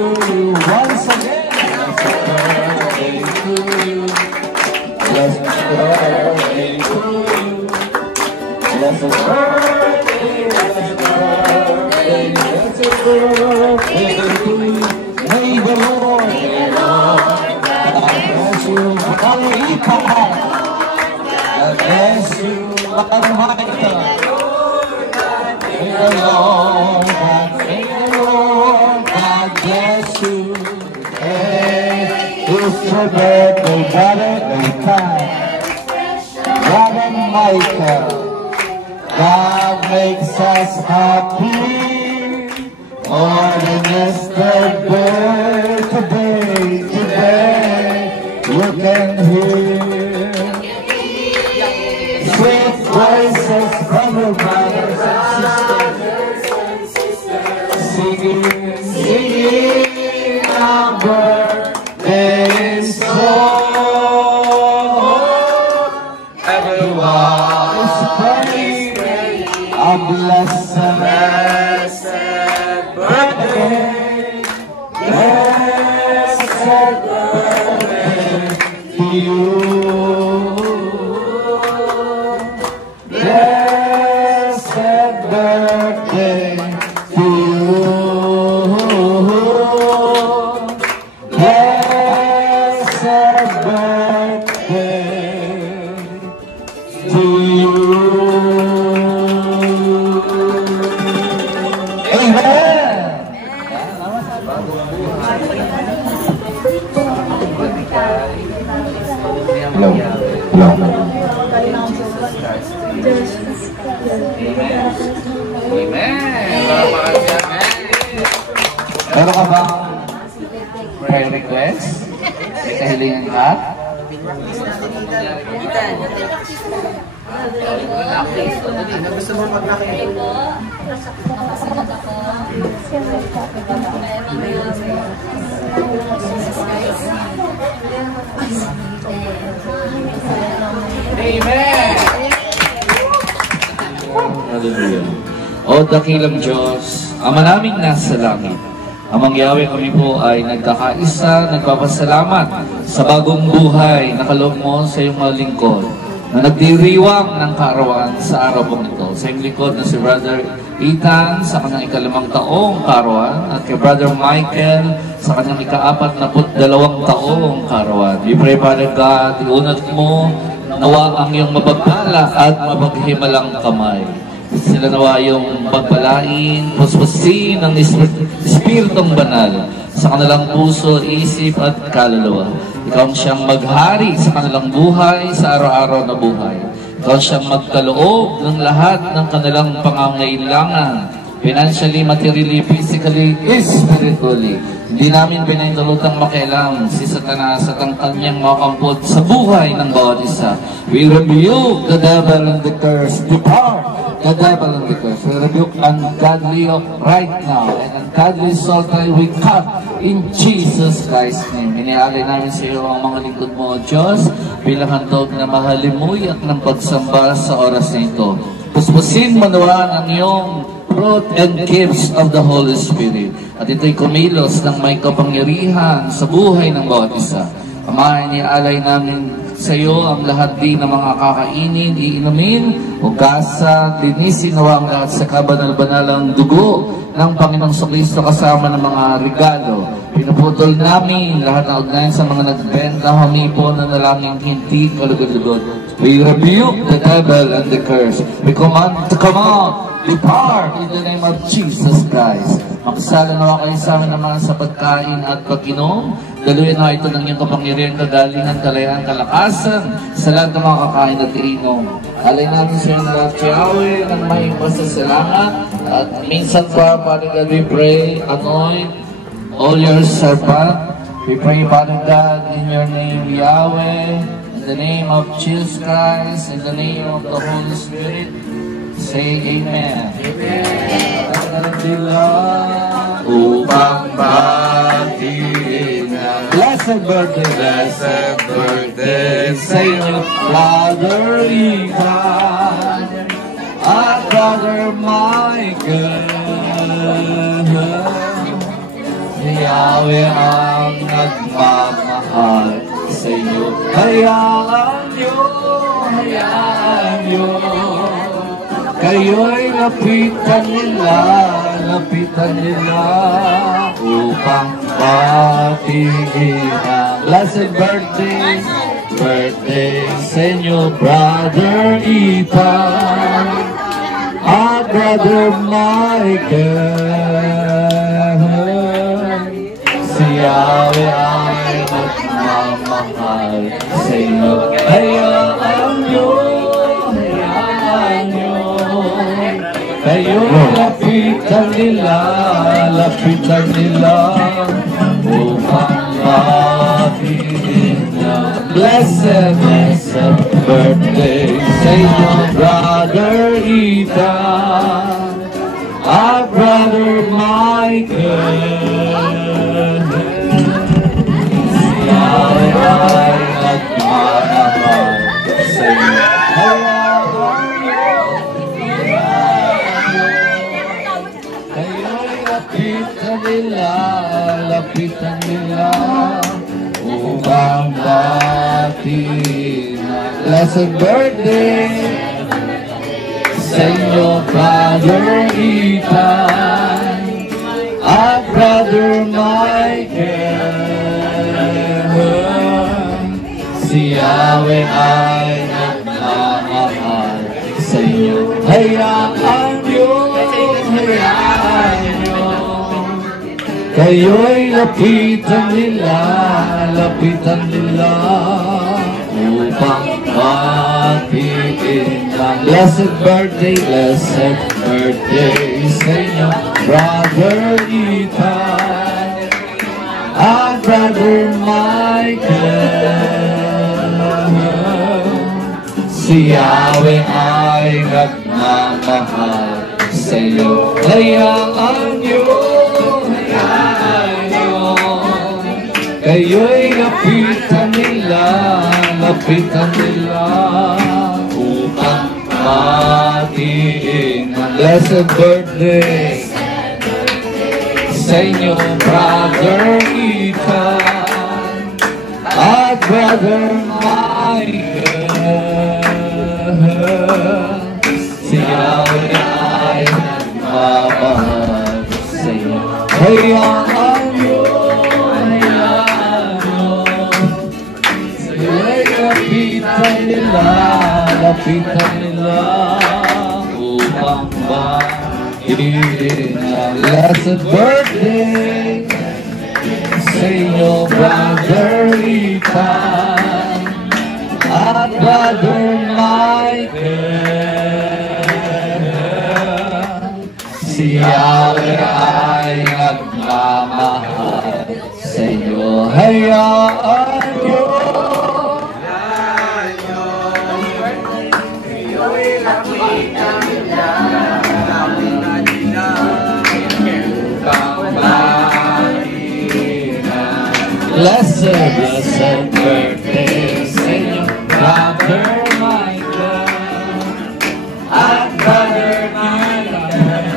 you once again. Blessed birthday to you. Blessed birthday, blessed birthday, blessed birthday to you. May the Lord bless you. God bless you, Mother Michael. May the Lord God bless you. Hey, it's your birthday, brother. Brother Michael, God makes us happy more than yesterday. Today, you can hear sweet voices from your brothers and sisters, singing our birthday song. Everyone is praying a blessed birthday, blessed birthday to you. Blessed birthday to you. Blessed birthday to you. Amen. Hello. Meron ka bang prayer request? May kahilingan ka? Gusto mo maglaki? Amen! Hallelujah. O dakilang Diyos, Ama naming nasa langit, Amang Yahweh, kami po ay nagkakaisa, nagpapasalamat sa bagong buhay na kaloob mo sa iyong mga lingkod na nagdiriwang ng kaarawan sa araw pong ito. Sa iyong lingkod na si Brother Ethan sa kanyang ika-5 taong kaarawan at kay Brother Michael sa kanyang ika-42 taong kaarawan. We pray, Father God, iunat mo nawa ang iyong mapagpala at mapaghimalang kamay. Sila nawa yung pagpalain, puspusin ng Espiritong Banal sa kanilang puso, isip at kaluluwa. Ikaw ang siyang maghari sa kanilang buhay, sa araw-araw na buhay. Ikaw ang siyang magkaloob ng lahat ng kanilang pangangailangan, financially, materially, physically, spiritually. Hindi namin pinahintulutang makialam si Satanas at ang kanyang makampot sa buhay ng bawat isa. We rebuke the devil and the curse. Depart, the devil and the curse. We rebuke ungodly right now. And ungodly soul we cut in Jesus Christ's name. Inialay namin sa iyo ang mga lingkod mo, Diyos, bilang handog na mahalimuy at ng pagsamba sa oras na ito. Puspusin manawa ang iyong fruit and gifts of the Holy Spirit. At ito'y kumilos ng may kapangyarihan sa buhay ng bawat isa. Ama, inialay namin sa iyo ang lahat din ng mga kakainin, iinumin, ugasan, linisin nawa ang lahat sa kabanal-banalang dugo ng Panginoong Kristo kasama ng mga regalo. Pinuputol namin lahat ng ugnayan sa mga nagbenta, humipo na nalangin hindi kalugod-lugod. We rebuke the devil and the curse. We command to come out. Depart in the name of Jesus Christ. Makasala nawa kayo sa amin naman sa pagkain at pag-inom. Daluyan na ito ng iyong kapangyarihan, kagalingan, kalayaan, kalakasan sa lahat ng mga kakain at inom. Alay namin sa iyong lahat, Yahweh, ng may pasasalamat. At minsan pa, Father God, we pray, anoint all your servant. We pray, Father God, in your name, Yahweh, in the name of Jesus Christ, in the name of the Holy Spirit. Say Amen. Amen. Upang batiin ang blessed birthday sa iyong Brother Ethan at Brother Michael. Yahweh ang nagmamahal sa iyo. Hayaan niyo, kayo'y lapitan nila upang batiin ang blessed birthday sa inyo, Brother Ethan at Brother Michael. Si Yahweh ay nagmamahal sa inyo. Hayaan niyo, kayo'y lapitan nila upang batiin ang blessed birthday sa inyo, Brother Ethan at Brother Michael. Si Yahweh ay nagmamahal sa inyo. Kayo'y lapitan nila upang batiin ang blessed birthday sa inyo, Brother Ethan at Brother Michael. Si Yahweh ay nagmamahal sa inyo. Hayaan niyo, kayo'y lapitan nila upang batiin ang blessed birthday sa inyo, Brother Ethan at Brother Michael. Si Yahweh ay nagmamahal sa iyo. Hayaan niyo, kayo'y lapitan nila upang batiin ang blessed birthday sa inyo, Brother Ethan at Brother Michael. Si Yahweh ay nagmamahal sa inyo. Hayaan niyo, lapitan nila upang batiin ang blessed birthday sa inyo, Brother Ethan at Brother Michael. Si Yahweh ay nagmamahal sa inyo. Hayaan niyo, blessed birthday sa inyo, Brother Michael at Brother Michael.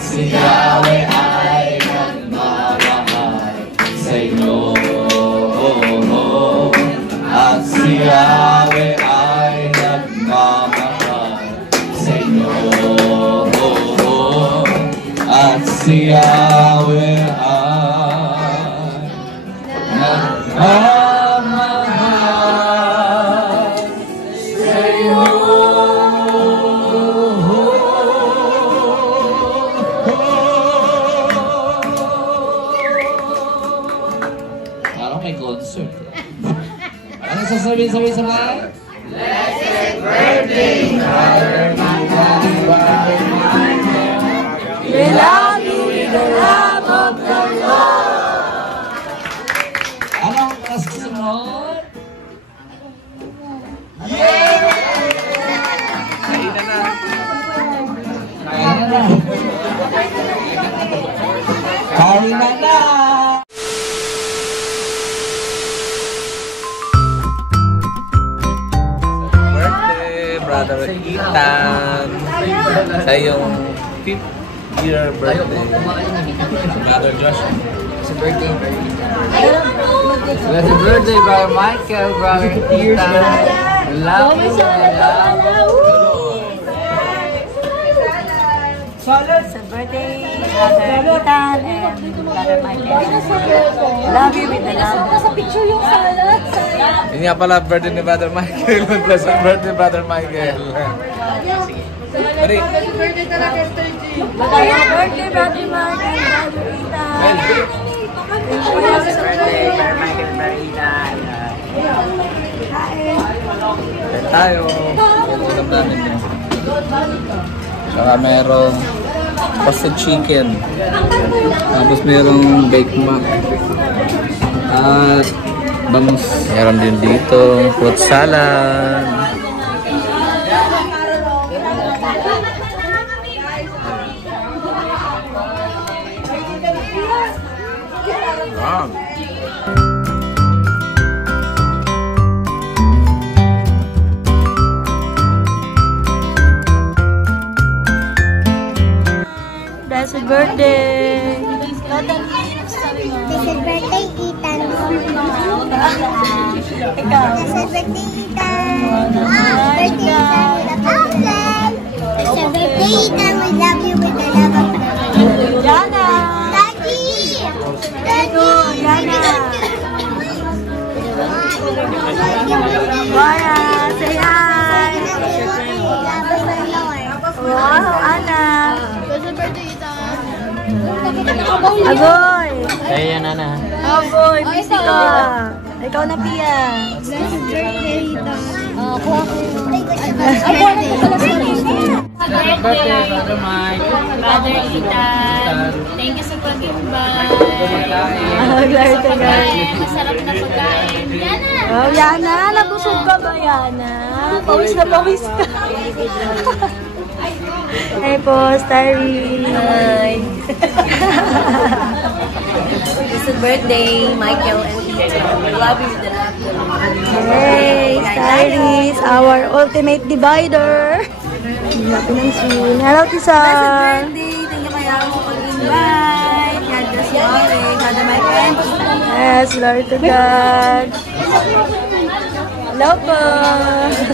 Si Yahweh ay nagmamahal sa inyo at si Yahweh ay nagmamahal sa inyo at si Yahweh may concert. Ano sasabihin sa mga? Blessed birthday, Brother Michael. We love you with the love of the Lord. Anong kasunod? Yeah! Kainan na. Kainan na. Brother Ethan, sa iyong 5th year birthday. Brother Josh. Sa birthday. Happy birthday, Brother Michael, Brother Tita. Love you. Sa birthday, Brother Ethan and Brother Michael. Love you with the love. Sa picture yung salad. Yun nga pala, birthday ni Brother Michael. Pleasant birthday, Brother Michael. Ready? Happy birthday, Brother Michael, Brother Ethan. Birthday, Brother Michael, Brother Ethan. Kain tayo. Welcome namin yun. Saka merong roasted chicken. Tapos merong baked mac. At bangus. Meron din dito fruit salad. Wow. Blessed birthday! Blessed birthday, Ethan. Ikaw. Blessed birthday, Ethan. Birthday, Ethan. Blessed birthday, Ethan. We love you with the love of God. Jana! Daddy! Ito, Jana! Maya, say hi! Wow, Ana! Agoy! Kaya yan, Nana. Agoy, busy ka! Ikaw na, Pia! Blessed birthday, Ethan. Happy birthday, Brother Mike. Brother Ethan, thank you sa pag-invite. Glory to God! Masarap na pagkain. Yana! Oh, Yana! Nabusog ka ba, Yana? Pawis na pawis ka! Hi po, Starry! Hi! It's a birthday, Michael and Ethan. We love you with the love of God. Hey, Starry! Our ultimate divider! Happy ng soon. Hello, Tisa! Thank you kaya mo pag-invite. God bless you always. Brother Michael. Yes, glory to God! Hello po!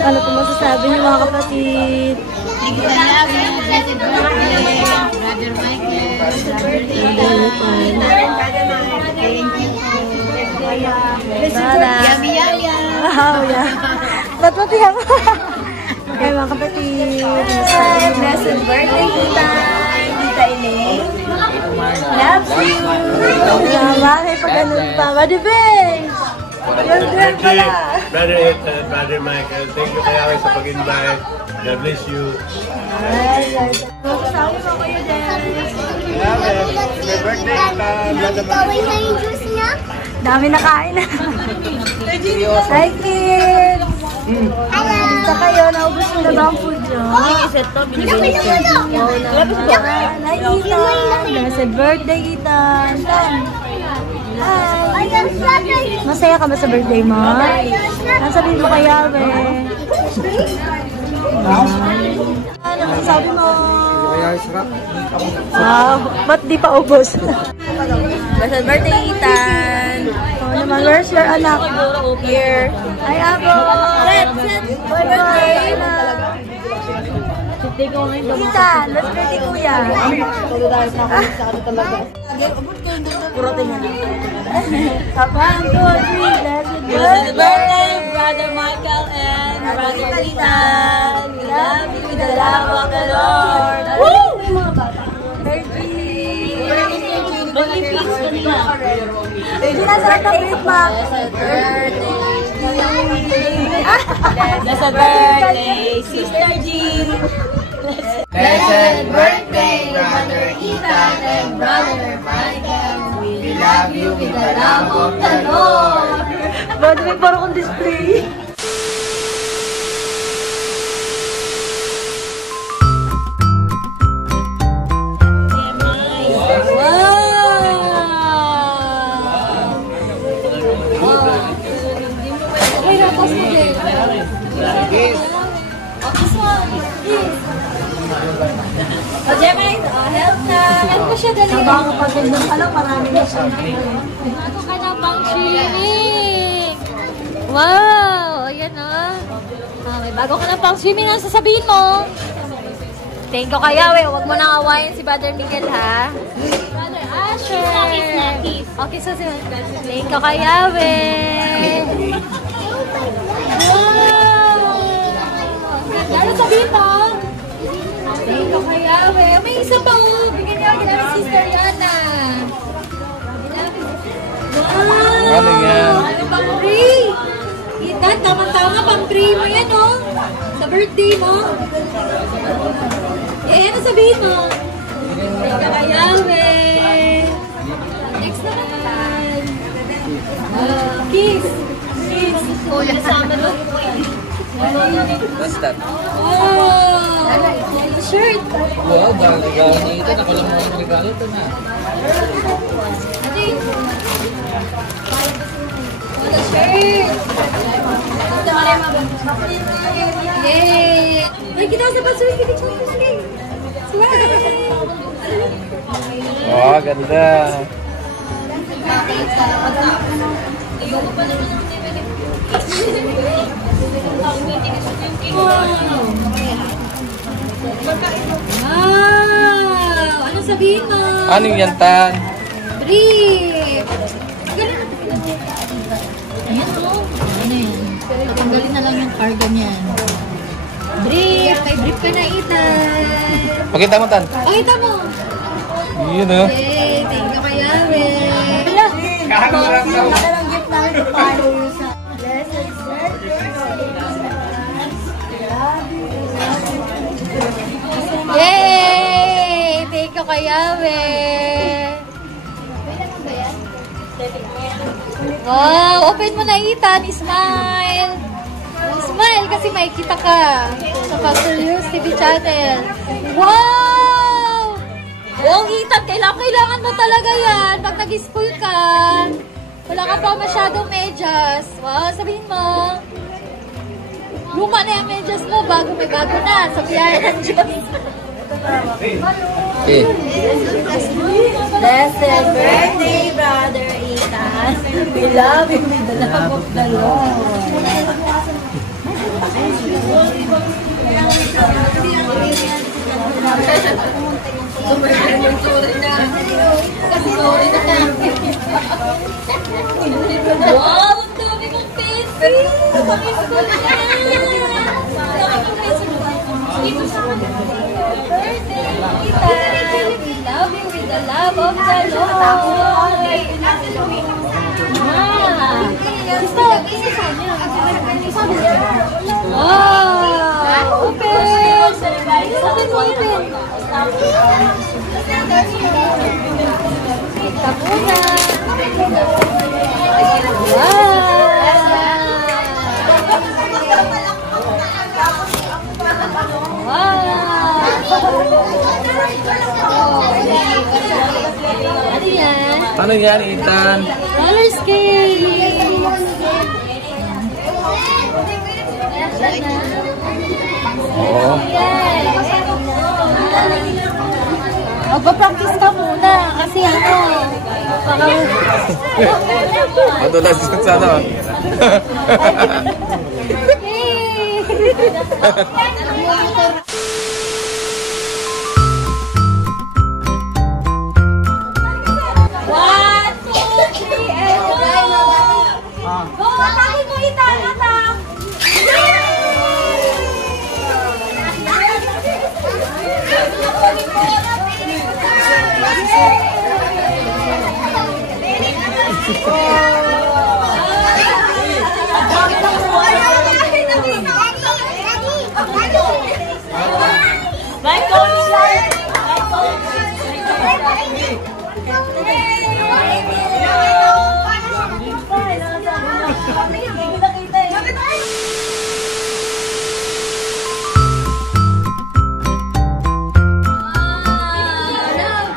Ano po masasabi niyo mga kapatid? Thank you, I love you. Blessed birthday, Brother Michael. Brother Ethan. Thank you. Yummy, yummy. Wow, yeah. Ba't mo tiyak? Okay, mga kapatid. Blessed birthday, Ethan. Tita Elaine. Love you. Bakit pa ganun pa? Madibig! Girl, girl pala. Brother Ethan, Brother Michael, thank you kaya sa pag-invite. God bless you. Kasama ko kayo din. Happy birthday, Brother Gawin na yung juice niya. Dami na kain na. Hi, kids! Sa kayo, naubos mo na ba ang food nyo? Laki naman Hi, Ethan! Blessed birthday, Ethan! Hi! Masaya ka ba sa birthday mo? Ano sabihin mo kay Yahweh? Ano masasabi mo? Wow, ba't di pa ubos? Blessed birthday, Ethan. Oh, naman, where's your anak? Here. Ay, Abo! Bye bye! Ethan, let's birthday kuya. Puro tingnan lang. One, two, three, blessed Birthday, Brother Michael and Brother Ethan. We love you with the love of the Lord. Woo! Gina, sarap ng break, ma. Blessed birthday, Sister Jean. Blessed birthday, Brother Ethan and Brother Michael. We love you with the love of the Lord. Ba't may parang kong display? Oh, Gemma, help na. Kakagandang ka lang, marami na siya. Bago ka na pang swimming! Wow! Ayan na. May bago ka na pang swimming. Ano sasabihin mo? Thank you kaya, huwag mo nang awayin si Brother Miguel, ha? Brother Asher! Okay, so thank you kaya, wow! Ano sabihin mo? Thank you kaya, may isa pa, bigyan niya kila ni Sister Yana. Wow! Ano yan? Ano pang free? Ethan, tama-tama pang free mo yan, oh. Sa birthday mo. Ano sabihin mo? Thank you kaya, next naman. Kiss. Kiss. Oh, nasama mo. What's that? Oh! Shirt. Wow, dahil regalo ni Ethan. Ako lang mo yung regalo ito na. Ano yun? Oh, the shirt. Yay! Ay, kita sa pasulit. Kita sa pasulit. Smile! Oh, ganda. Ayoko pa naman ang wow! Ano sabihin mo? Ano yan, Tan? Brief! Ayan o. Ano yan? Tatanggalin na lang yung cargo niyan. Brief! Kay brief ka na, Ethan! Pakita mo, Tan. Pakita mo! Yun, oh. Yay! Thank you kay Yahweh! Madalang gift namin sa palo sa Yay! Thank you kay Yahweh! Wow! Open mo na, Ethan! Smile! Smile kasi makikita ka sa Pastor Yus TV channel. Wow! Wow, Ethan! Kailangan mo talaga yan pag nag-school ka. Wala ka pa masyadong medyas. Wow, sabihin mo. Luma na yung medyas mo bago may bago na. Sa biyaya ng Diyos. Okay. Blessed birthday, Brother Ethan. We love you with the love of the Lord. Wow, ang dami mong pencil! Pang-school yan! Dito sa birthday, Ethan! We love you with the love of the Lord! Wow! Open! Open mo, open! Kita muna! Ano yan? Ano yan, Ethan? Roller skate! Oo. Magpa-practice ka muna kasi ano, Madulas yun sa ano. One, two, three, and go! Go! Atake mo, Ethan! Atak!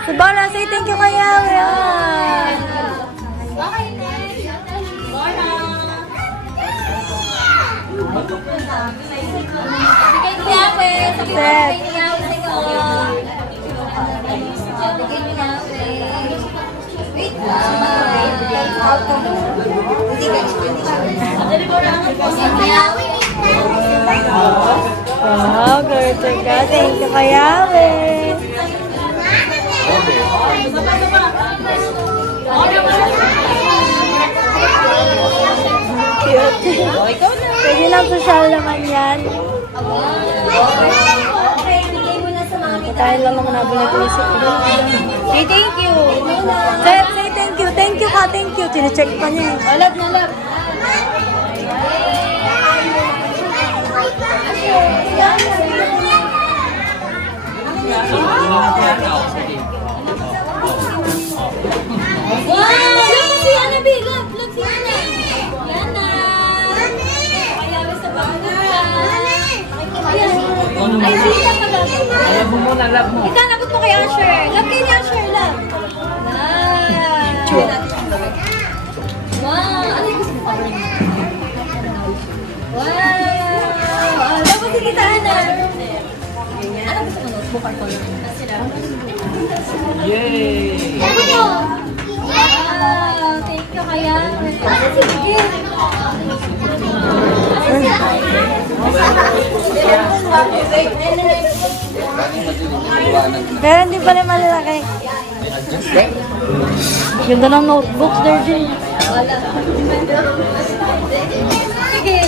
Sabara, say thank you kay Yahweh. Bigay ni Yahweh. Sabi mo, bigay ni Yahweh sa'yo. Bigay ni Yahweh. Wow, girl ka. Thank you, Kayawe. Cute. Pwede lang social naman yan. Tayo lang naman nabulat ko isip ko. Say thank you. Say thank you. Thank you ka, thank you. Tine-check pa niya eh. Love na love. Wow! Love si Ana, B. Love si Ana. Yana. Kayawe sa bahay. Ay, sila pa ba? Love mo muna, love mo. Itanabot mo kay Asher. Love kay ni Asher, love. Wow! Ano yung gusto mo pa rin? Wow! Love mo si Tita Ana. Ano gusto mo? Notebook or color? Yay! Love mo! Wow! Thank you kaya. Sige. Pero hindi pala malalaki. Ganda ng notebook, Derjin. Wala. Sige.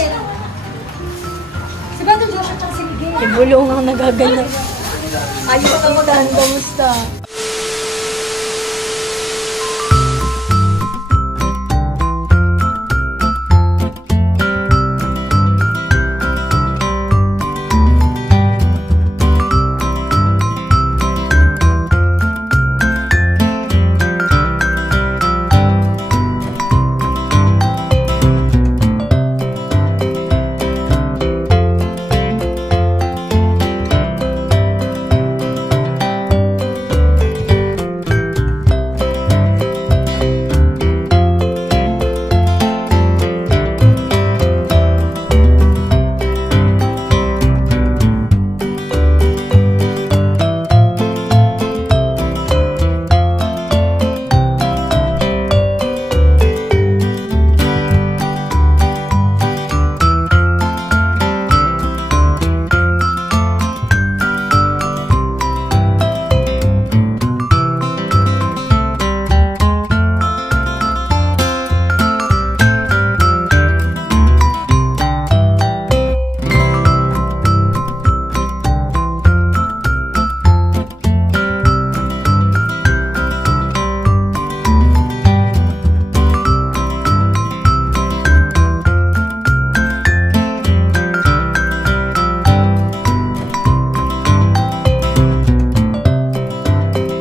Si Bato Josh at si Miguel. Ibulong ang nagaganap. Ayos ka mo, kamusta?